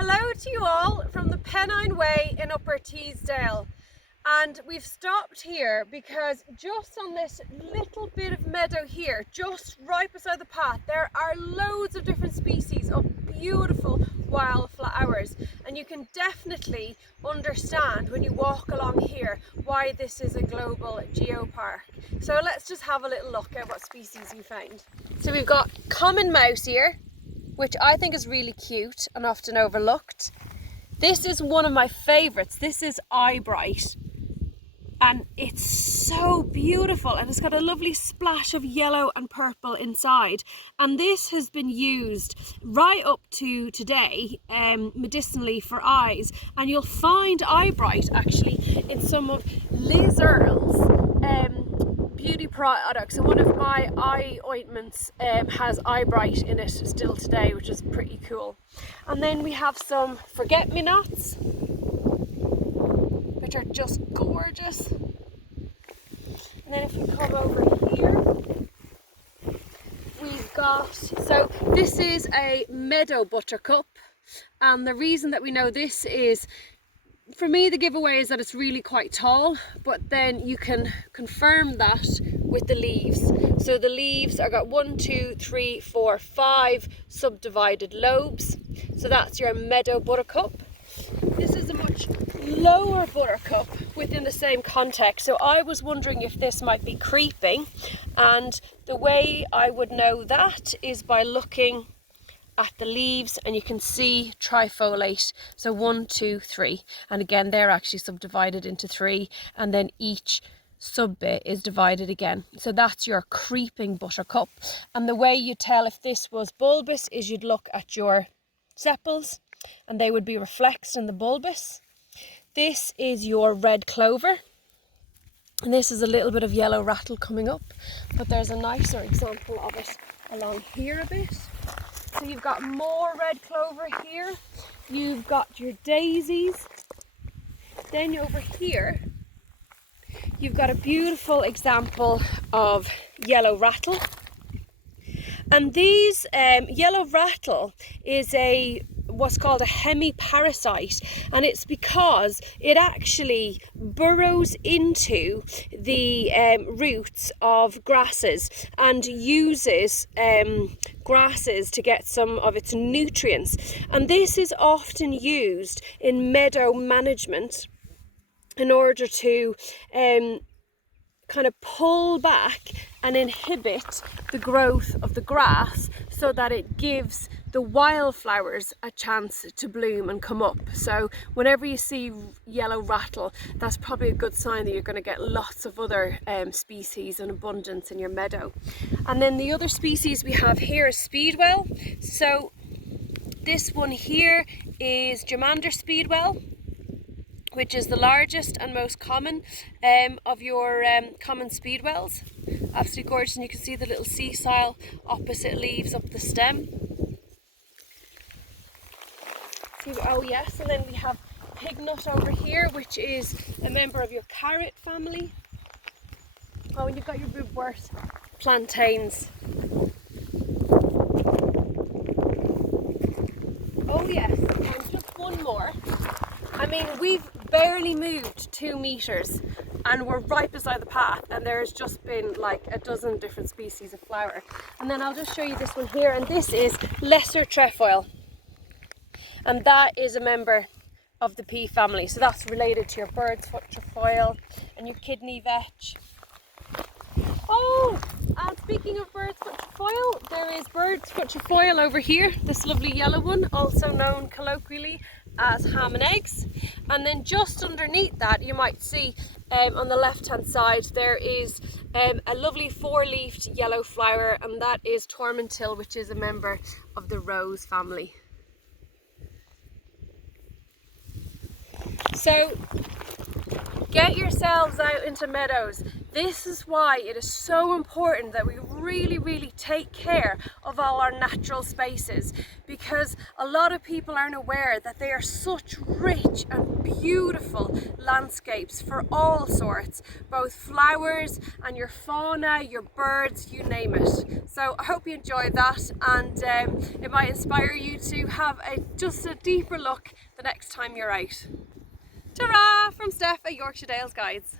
Hello to you all from the Pennine Way in Upper Teesdale. And we've stopped here because just on this little bit of meadow here, just right beside the path, there are loads of different species of beautiful wildflowers. And you can definitely understand when you walk along here why this is a global geopark. So let's just have a little look at what species we found. So we've got common mouse here, which I think is really cute and often overlooked. This is one of my favourites. This is eyebright. And it's so beautiful, and it's got a lovely splash of yellow and purple inside. And this has been used right up to today medicinally for eyes. And you'll find eyebright actually in some of Liz Earle's beauty products. So one of my eye ointments has eyebright in it still today, which is pretty cool. And then we have some forget-me-nots, which are just gorgeous. And then if we come over here, we've got, so this is a Meadow Buttercup, and the reason that we know this is, for me the giveaway is that it's really quite tall, but then you can confirm that with the leaves. So the leaves are got 1, 2, 3, 4, 5 subdivided lobes. So that's your Meadow Buttercup. This is a much lower buttercup within the same context, so I was wondering if this might be creeping, and the way I would know that is by looking at the leaves, and you can see trifoliate, so 1, 2, 3, and again they're actually subdivided into 3, and then each sub bit is divided again. So that's your creeping buttercup. And the way you tell if this was bulbous is you'd look at your sepals and they would be reflexed in the bulbous. This is your red clover, and this is a little bit of yellow rattle coming up, but there's a nicer example of it along here a bit. So you've got more red clover here, you've got your daisies, then over here you've got a beautiful example of yellow rattle. And these yellow rattle is what's called a hemiparasite, and it's because it actually burrows into the roots of grasses and uses grasses to get some of its nutrients. And this is often used in meadow management in order to kind of pull back and inhibit the growth of the grass so that it gives the wildflowers a chance to bloom and come up. So whenever you see yellow rattle, that's probably a good sign that you're going to get lots of other species in abundance in your meadow. And then the other species we have here is Speedwell. So this one here is Germander Speedwell, which is the largest and most common of your common speedwells. Absolutely gorgeous, and you can see the little sessile opposite leaves up the stem. Oh yes, and then we have pignut over here, which is a member of your carrot family. Oh, and you've got your ribwort plantains. Oh yes, and just one more. I mean, we've barely moved 2 meters and we're right beside the path, and there's just been like a dozen different species of flower. And then I'll just show you this one here, and this is lesser trefoil, and that is a member of the pea family. So that's related to your bird's foot trefoil and your kidney vetch. Oh, and speaking of bird's foot trefoil, there is bird's foot trefoil over here, this lovely yellow one, also known colloquially as ham and eggs. And then just underneath that, you might see on the left hand side there is a lovely 4-leafed yellow flower, and that is tormentil, which is a member of the rose family. So get yourselves out into meadows, This is why it is so important that we really take care of all our natural spaces, because a lot of people aren't aware that they are such rich and beautiful landscapes for all sorts, both flowers and your fauna, your birds, you name it. So I hope you enjoyed that, and it might inspire you to have just a deeper look the next time you're out. Ta-ra from Steph at Yorkshire Dales Guides.